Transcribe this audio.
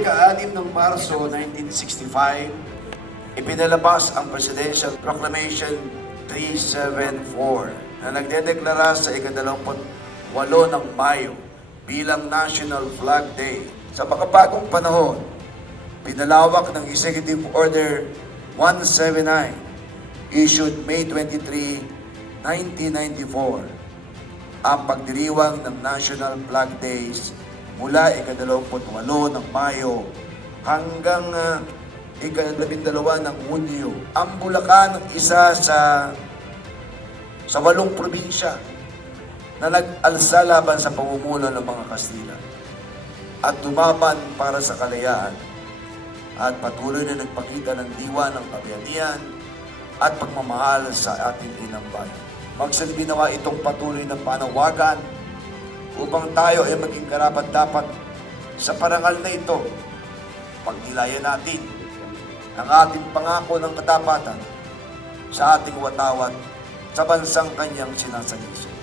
Ika-anim ng Marso 1965, ipinalabas ang Presidential Proclamation 374 na nagdedeklara sa ikadalawamput walo ng Mayo bilang National Flag Day. Sa makabagong panahon, pinalawak ng Executive Order 179 issued May 23, 1994 ang pagdiriwang ng National Flag Days mula ikadalawamput-walo ng Mayo hanggang uh, ikadalabindalawa ng Hunyo. Ang Bulacan, isa sa sa walong probinsya na nag-alsa laban sa pamumuno ng mga Kastila at tumaban para sa kalayaan at patuloy na nagpakita ng diwa ng kabayanihan at pagmamahal sa ating inang bayan. Magsilbi nawa itong patuloy na panawagan upang tayo ay maging karapat dapat sa parangal na ito. Pagnilayan natin ang ating pangako ng katapatan sa ating watawat sa bansang kanyang sinasaliso.